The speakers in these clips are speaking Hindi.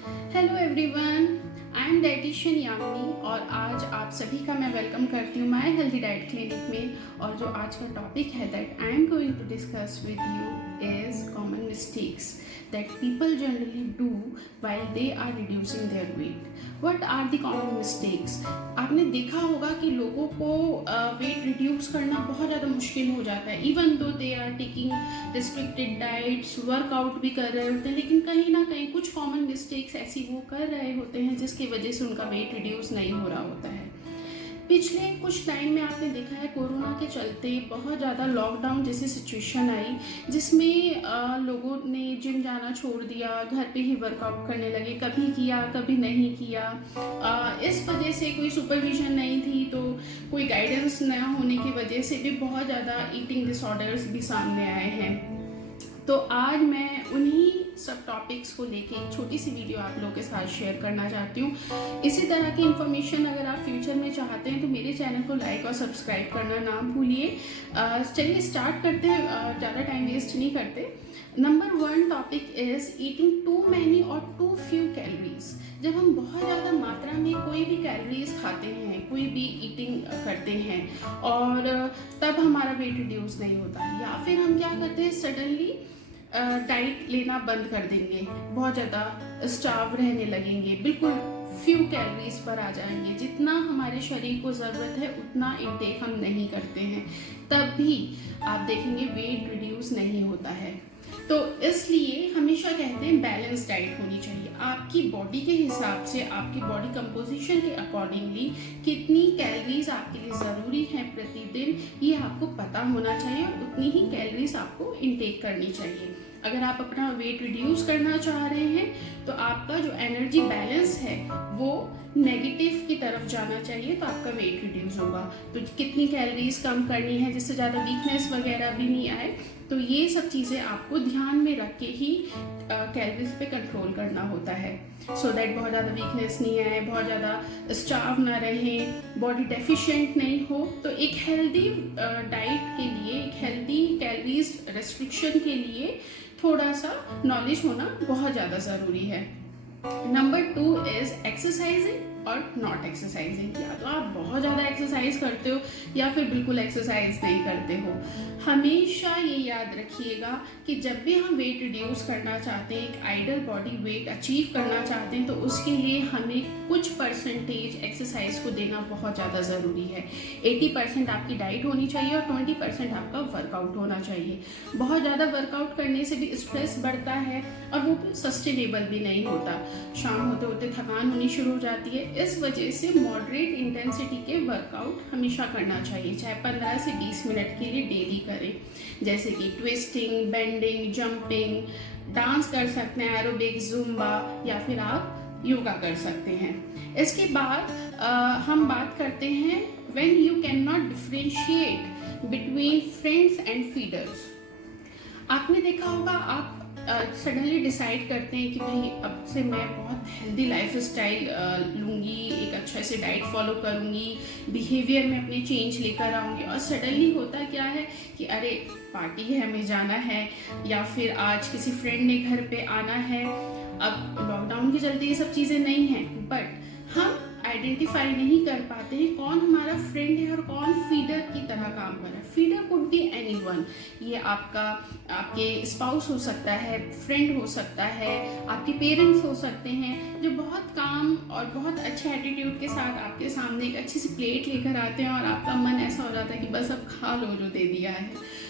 Hello everyone, I am dietitian Yamini और आज आप सभी का मैं वेलकम करती हूँ माय हेल्दी डाइट क्लिनिक में। और जो आज का टॉपिक है that I am going to discuss with you is common mistakes that people generally do while they are reducing their weight. What are the common mistakes? आपने देखा होगा कि लोगों को वेट रिड्यूस करना बहुत ज़्यादा मुश्किल हो जाता है, even though they are taking restricted diets, workout भी कर रहे होते हैं, लेकिन कहीं ना कहीं कुछ कॉमन मिस्टेक्स ऐसी वो कर रहे होते हैं जिसकी वजह से उनका वेट रिड्यूस नहीं हो रहा होता है। पिछले कुछ टाइम में आपने देखा है कोरोना के चलते बहुत ज़्यादा लॉकडाउन जैसी सिचुएशन आई जिसमें लोगों ने जिम जाना छोड़ दिया, घर पे ही वर्कआउट करने लगे, कभी किया कभी नहीं किया। इस वजह से कोई सुपरविजन नहीं थी, तो कोई गाइडेंस न होने की वजह से भी बहुत ज़्यादा ईटिंग डिसऑर्डर्स भी सामने आए हैं। तो आज मैं उन्हीं सब टॉपिक्स को लेके एक छोटी सी वीडियो आप लोगों के साथ शेयर करना चाहती हूँ। इसी तरह की इन्फॉर्मेशन अगर आप फ्यूचर में चाहते हैं तो मेरे चैनल को लाइक और सब्सक्राइब करना ना भूलिए। चलिए स्टार्ट करते हैं, ज़्यादा टाइम वेस्ट नहीं करते। Number 1 topic is eating too many और टू फ्यू कैलोरीज। जब हम बहुत ज़्यादा मात्रा में कोई भी कैलोरीज खाते हैं, कोई भी ईटिंग करते हैं और तब हमारा वेट रिड्यूस नहीं होता, या फिर हम क्या करते हैं सडनली डाइट लेना बंद कर देंगे, बहुत ज़्यादा स्टार्व रहने लगेंगे, बिल्कुल फ्यू कैलोरीज पर आ जाएंगे, जितना हमारे शरीर को ज़रूरत है उतना इंटेक हम नहीं करते हैं, तब भी आप देखेंगे वेट रिड्यूस नहीं होता है। तो इसलिए हमेशा कहते हैं बैलेंस डाइट होनी चाहिए। आपकी बॉडी के हिसाब से, आपकी बॉडी कंपोजिशन के अकॉर्डिंगली कितनी कैलोरीज आपके लिए ज़रूरी है प्रतिदिन, ये आपको पता होना चाहिए और उतनी ही कैलोरीज आपको इनटेक करनी चाहिए। अगर आप अपना वेट रिड्यूस करना चाह रहे हैं तो आपका जो एनर्जी बैलेंस है वो नेगेटिव की तरफ जाना चाहिए, तो आपका वेट रिड्यूस होगा। तो कितनी कैलोरीज कम करनी है जिससे ज़्यादा वीकनेस वगैरह भी नहीं आए, तो ये सब चीज़ें आपको ध्यान में रख के ही कैलोरीज पे कंट्रोल करना होता है, सो दैट बहुत ज़्यादा वीकनेस नहीं आए, बहुत ज़्यादा स्टार्व ना रहे, बॉडी डेफिशिएंट नहीं हो। तो एक हेल्दी डाइट के लिए, एक हेल्दी कैलोरीज रेस्ट्रिक्शन के लिए थोड़ा सा नॉलेज होना बहुत ज़्यादा ज़रूरी है। नंबर 2 इज एक्सरसाइजिंग और नॉट एक्सरसाइजिंग। या तो आप बहुत ज़्यादा एक्सरसाइज करते हो या फिर बिल्कुल एक्सरसाइज नहीं करते हो। हमेशा ये याद रखिएगा कि जब भी हम वेट रिड्यूस करना चाहते हैं, एक आइडियल बॉडी वेट अचीव करना चाहते हैं, तो उसके लिए हमें कुछ परसेंटेज एक्सरसाइज को देना बहुत ज़्यादा ज़रूरी है। 80% आपकी डाइट होनी चाहिए और 20% आपका वर्कआउट होना चाहिए। बहुत ज़्यादा वर्कआउट करने से भी स्ट्रेस बढ़ता है और वो सस्टेनेबल भी नहीं होता, शाम होते होते थकान होनी शुरू हो जाती है। इस वजह से मॉडरेट इंटेंसिटी के वर्कआउट हमेशा करना चाहिए, चाहे 15 से 20 मिनट के लिए डेली करें, जैसे कि ट्विस्टिंग, बेंडिंग, जंपिंग, डांस कर सकते हैं, एरोबिक, जुम्बा, या फिर आप योगा कर सकते हैं। इसके बाद हम बात करते हैं when you can not differentiate between friends and feeders. आपने देखा होगा आप सडनली डिसाइड करते हैं कि भाई अब से मैं बहुत हेल्दी लाइफ स्टाइल लूँगी, एक अच्छा से डाइट फॉलो करूँगी, बिहेवियर में अपने चेंज लेकर आऊँगी, और सडनली होता क्या है कि अरे पार्टी है, हमें जाना है, या फिर आज किसी फ्रेंड ने घर पे आना है। अब लॉकडाउन के चलते ये सब चीज़ें नहीं हैं, बट हम आइडेंटिफाई नहीं कर पाते हैं कौन हमारा फ्रेंड है और कौन फीडर की तरह काम कर रहा है। फीडर कुड बी एनीवन, ये आपके स्पाउस हो सकता है, फ्रेंड हो सकता है, आपके पेरेंट्स हो सकते हैं, जो बहुत काम और बहुत अच्छे एटीट्यूड के साथ आपके सामने एक अच्छी सी प्लेट लेकर आते हैं और आपका मन ऐसा हो जाता है कि बस अब खा लो जो दे दिया है।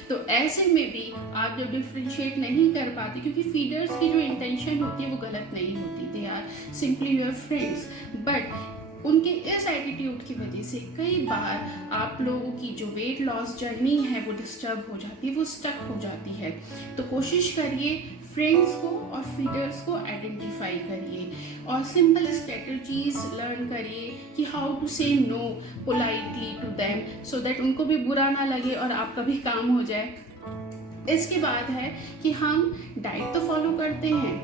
तो ऐसे में भी आप जब डिफ्रेंशिएट नहीं कर पाते, क्योंकि फीडर्स की जो इंटेंशन होती है वो गलत नहीं होती, they are simply your friends, but उनके इस एटीट्यूड की वजह से कई बार आप लोगों की जो वेट लॉस जर्नी है वो डिस्टर्ब हो जाती है, वो स्टक हो जाती है। तो कोशिश करिए फ्रेंड्स को और फीडर्स को आइडेंटिफाई करिए और सिंपल स्ट्रेटजीज लर्न करिए कि how to say no politely to them, so that उनको भी बुरा ना लगे और आपका भी काम हो जाए। इसके बाद है कि हम डाइट तो फॉलो करते हैं,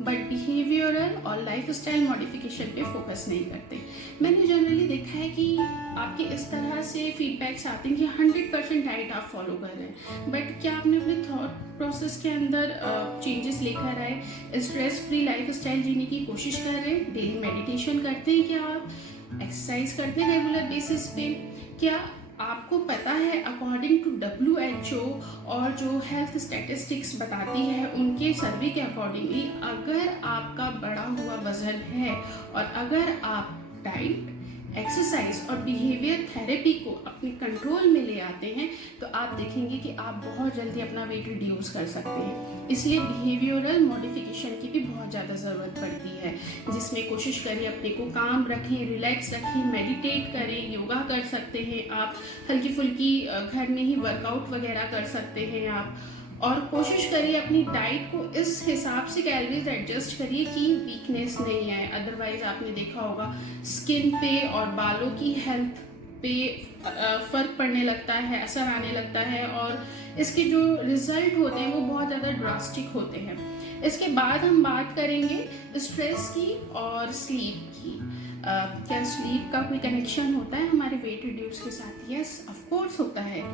बट बिहेवियरल और लाइफस्टाइल मॉडिफिकेशन पे फोकस नहीं करते। मैंने जनरली देखा है कि आपके इस तरह से फीडबैक्स आते हैं कि 100% डाइट आप फॉलो कर रहे हैं, बट क्या आपने अपने थॉट प्रोसेस के अंदर चेंजेस लेकर आए, स्ट्रेस फ्री लाइफस्टाइल जीने की कोशिश कर रहे हैं? डेली मेडिटेशन करते हैं क्या आप? एक्सरसाइज करते हैं रेगुलर बेसिस पे? क्या आपको पता है अकॉर्डिंग टू WHO और जो हेल्थ स्टैटिस्टिक्स बताती है उनके सर्वे के अकॉर्डिंगली, अगर आपका बढ़ा हुआ वजन है और अगर आप डाइट, एक्सरसाइज और बिहेवियर थेरेपी को अपने कंट्रोल में ले आते हैं तो आप देखेंगे कि आप बहुत जल्दी अपना वेट रिड्यूस कर सकते हैं। इसलिए बिहेवियरल मॉडिफिकेशन की भी बहुत ज़्यादा ज़रूरत पड़ती है, जिसमें कोशिश करिए अपने को काम रखें, रिलैक्स रखें, मेडिटेट करें, योगा कर सकते हैं आप, हल्की फुल्की घर में ही वर्कआउट वगैरह कर सकते हैं आप, और कोशिश करिए अपनी डाइट को इस हिसाब से कैलोरीज एडजस्ट करिए कि वीकनेस नहीं आए। अदरवाइज आपने देखा होगा स्किन पे और बालों की हेल्थ पे फ़र्क पड़ने लगता है, असर आने लगता है, और इसके जो रिजल्ट होते हैं वो बहुत ज़्यादा ड्रास्टिक होते हैं। इसके बाद हम बात करेंगे स्ट्रेस की और स्लीप की। क्या स्लीप का कोई कनेक्शन होता है हमारे वेट रिड्यूस के साथ? यस, ऑफ कोर्स होता है।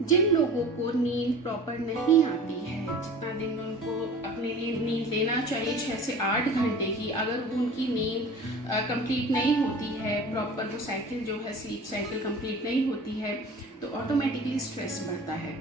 जिन लोगों को नींद प्रॉपर नहीं आती है, जितना दिन उनको अपने लिए नींद लेना चाहिए 6 से 8 घंटे की, अगर उनकी नींद कंप्लीट नहीं होती है, प्रॉपर वो साइकिल जो है स्लीप साइकिल कंप्लीट नहीं होती है, तो ऑटोमेटिकली स्ट्रेस बढ़ता है।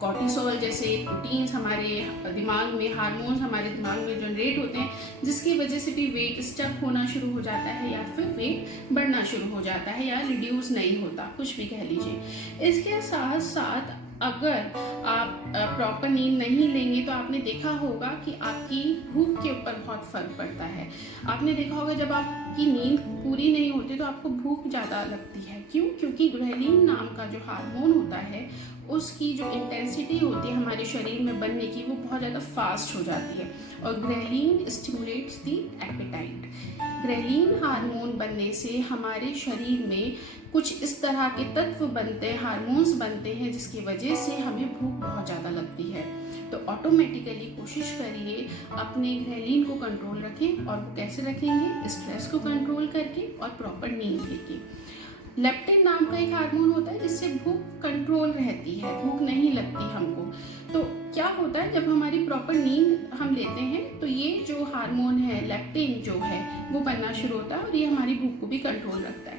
कॉर्टिसोल जैसे प्रोटीन्स हमारे दिमाग में, हार्मोन्स हमारे दिमाग में जनरेट होते हैं, जिसकी वजह से भी वेट स्टक होना शुरू हो जाता है या फिर वेट बढ़ना शुरू हो जाता है या रिड्यूस नहीं होता, कुछ भी कह लीजिए। इसके साथ साथ अगर आप प्रॉपर नींद नहीं लेंगे तो आपने देखा होगा कि आपकी भूख के ऊपर बहुत फर्क पड़ता है। आपने देखा होगा जब आपकी नींद पूरी नहीं होती तो आपको भूख ज़्यादा लगती है। क्यों? क्योंकि ग्रेलिन नाम का जो हार्मोन होता है उसकी जो इंटेंसिटी होती है हमारे शरीर में बनने की वो बहुत ज़्यादा फास्ट हो जाती है, और ग्रेलिन स्टिमुलेट्स दी एपेटाइट। ग्रेलिन हार्मोन बनने से हमारे शरीर में कुछ इस तरह के तत्व बनते हैं, हार्मोन्स बनते हैं, जिसकी वजह से हमें भूख बहुत ज़्यादा लगती है। तो ऑटोमेटिकली कोशिश करिए अपने ग्रेलिन को कंट्रोल रखें, और वो कैसे रखेंगे? स्ट्रेस को कंट्रोल करके और प्रॉपर नींद लेके। लेप्टिन नाम का एक हार्मोन होता है जिससे भूख कंट्रोल रहती है, भूख नहीं लगती हमको। तो क्या होता है, जब हमारी प्रॉपर नींद हम लेते हैं तो ये जो हार्मोन है लेप्टिन जो है वो बनना शुरू होता है, और ये हमारी भूख को भी कंट्रोल रखता है।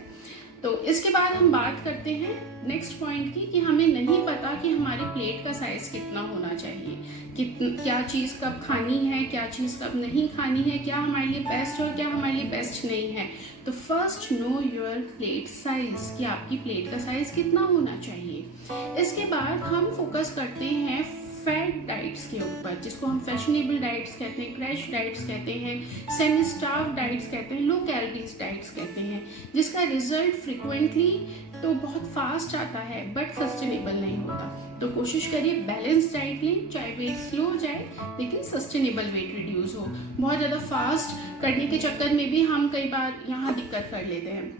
तो इसके बाद हम बात करते हैं नेक्स्ट पॉइंट की, कि हमें नहीं पता कि हमारी प्लेट का साइज कितना होना चाहिए, क्या चीज़ कब खानी है, क्या चीज़ कब नहीं खानी है, क्या हमारे लिए बेस्ट है और क्या हमारे लिए बेस्ट नहीं है। तो first know your plate size, कि आपकी प्लेट का साइज कितना होना चाहिए। इसके बाद हम फोकस करते हैं फैट डाइट्स के ऊपर, जिसको हम फैशनेबल डाइट्स कहते हैं, क्रैश डाइट्स कहते हैं, सेमी स्टार्व डाइट्स कहते हैं, लो कैलोरीज डाइट्स कहते हैं, जिसका रिजल्ट फ्रिक्वेंटली तो बहुत फास्ट आता है बट सस्टेनेबल नहीं होता। तो कोशिश करिए बैलेंस डाइट लें, चाहे वेट स्लो हो जाए लेकिन सस्टेनेबल वेट रिड्यूस हो। बहुत ज़्यादा फास्ट करने के चक्कर में भी हम कई बार यहाँ दिक्कत कर लेते हैं।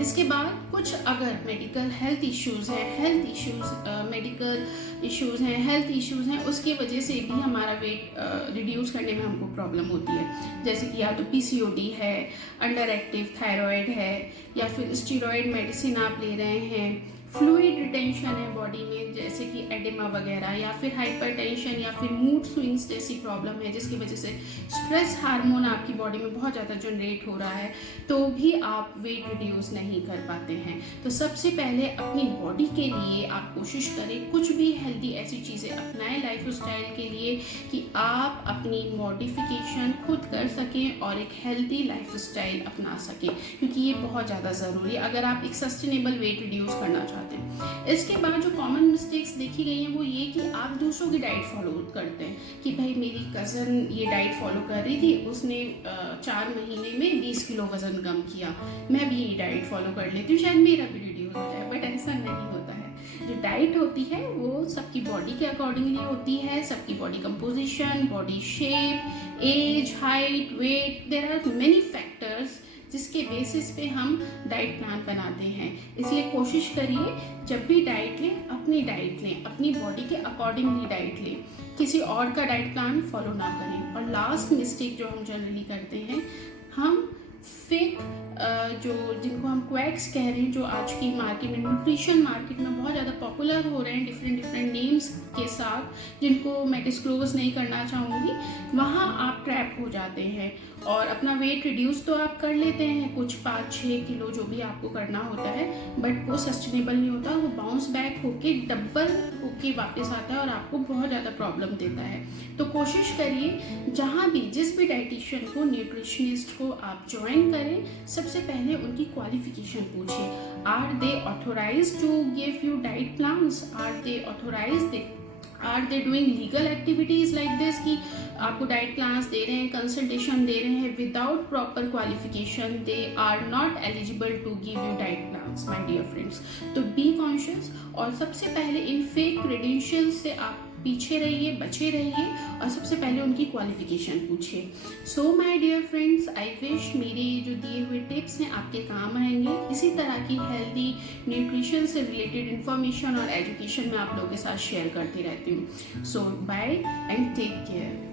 इसके बाद कुछ अगर मेडिकल हेल्थ इश्यूज़ हैं, मेडिकल इश्यूज़ हैं, हेल्थ इश्यूज़ हैं, उसकी वजह से भी हमारा वेट रिड्यूस करने में हमको प्रॉब्लम होती है। जैसे कि या तो PCOD है, अंडर एक्टिव थायराइड है, या फिर स्टीरॉयड मेडिसिन आप ले रहे हैं, फ्लूइड रिटेंशन है बॉडी में जैसे कि एडेमा वगैरह, या फिर हाइपरटेंशन, या फिर मूड स्विंग्स जैसी प्रॉब्लम है जिसकी वजह से स्ट्रेस हार्मोन आपकी बॉडी में बहुत ज़्यादा जनरेट हो रहा है, तो भी आप वेट रिड्यूस नहीं कर पाते हैं। तो सबसे पहले अपनी बॉडी के लिए आप कोशिश करें कुछ भी हेल्दी ऐसी चीज़ें अपनाएं लाइफस्टाइल के लिए कि आप अपनी मॉडिफिकेशन खुद कर सकें और एक हेल्दी लाइफस्टाइल अपना सकें, क्योंकि ये बहुत ज़्यादा ज़रूरी है अगर आप एक सस्टेनेबल वेट रिड्यूस करना चाहते हैं। इसके बाद जो कॉमन मिस्टेक्स देखी गई हैं वो ये कि आप दूसरों की डाइट फॉलो करते हैं, कि भाई मेरी कज़न ये डाइट फॉलो कर रही थी, उसने 4 महीने में 20 किलो वज़न कम किया, मैं भी ये डाइट फॉलो कर लेती हूँ, शायद मेरा भी रिड्यूस हो जाए। बट ऐसा नहीं होता है। जो डाइट होती है वो सबकी बॉडी के अकॉर्डिंगली होती है, सबकी body composition, body shape, age, height, weight, there are many factors जिसके जिसके बेसिस पे हम डाइट प्लान बनाते हैं। इसलिए कोशिश करिए जब भी डाइट लें, अपनी डाइट लें, अपनी बॉडी के अकॉर्डिंगली डाइट लें, किसी और का डाइट प्लान फॉलो ना करें। और लास्ट मिस्टेक जो हम जनरली करते हैं, हम फेक जो जिनको हम क्वैक्स कह रहे हैं, जो आज की मार्केट में, न्यूट्रिशन मार्केट में बहुत ज़्यादा पॉपुलर हो रहे हैं डिफरेंट नेम्स के साथ, जिनको मैं डिस्क्लोज नहीं करना चाहूँगी, वहाँ आप ट्रैप हो जाते हैं और अपना वेट रिड्यूस तो आप कर लेते हैं कुछ 5-6 किलो जो भी आपको करना होता है, बट वो सस्टेनेबल नहीं होता, वो बाउंस बैक होके डबल होके वापस आता है और आपको बहुत ज़्यादा प्रॉब्लम देता है। तो कोशिश करिए जहाँ भी जिस भी डाइटिशियन को, न्यूट्रिशनिस्ट को आप ज्वाइन करें, सबसे पहले उनकी क्वालिफिकेशन पूछिए। Are they authorised to give you diet plans? Are they doing legal activities like this कि आपको डाइट प्लान्स दे रहे हैं, कंसल्टेशन दे रहे हैं without proper qualification? They are not eligible to give you diet plans my dear friends. तो बी कॉन्शियस और सबसे पहले इन फेक क्रेडेंशियल्स से आप पीछे रहिए, बचे रहिए और सबसे पहले उनकी क्वालिफिकेशन पूछिए। So my dear friends, I wish मेरे जो दिए हुए टिप्स हैं आपके काम आएंगे। इसी तरह की हेल्दी न्यूट्रिशन से रिलेटेड इन्फॉर्मेशन और एजुकेशन मैं आप लोगों के साथ शेयर करती रहती हूँ। सो बाय एंड टेक केयर।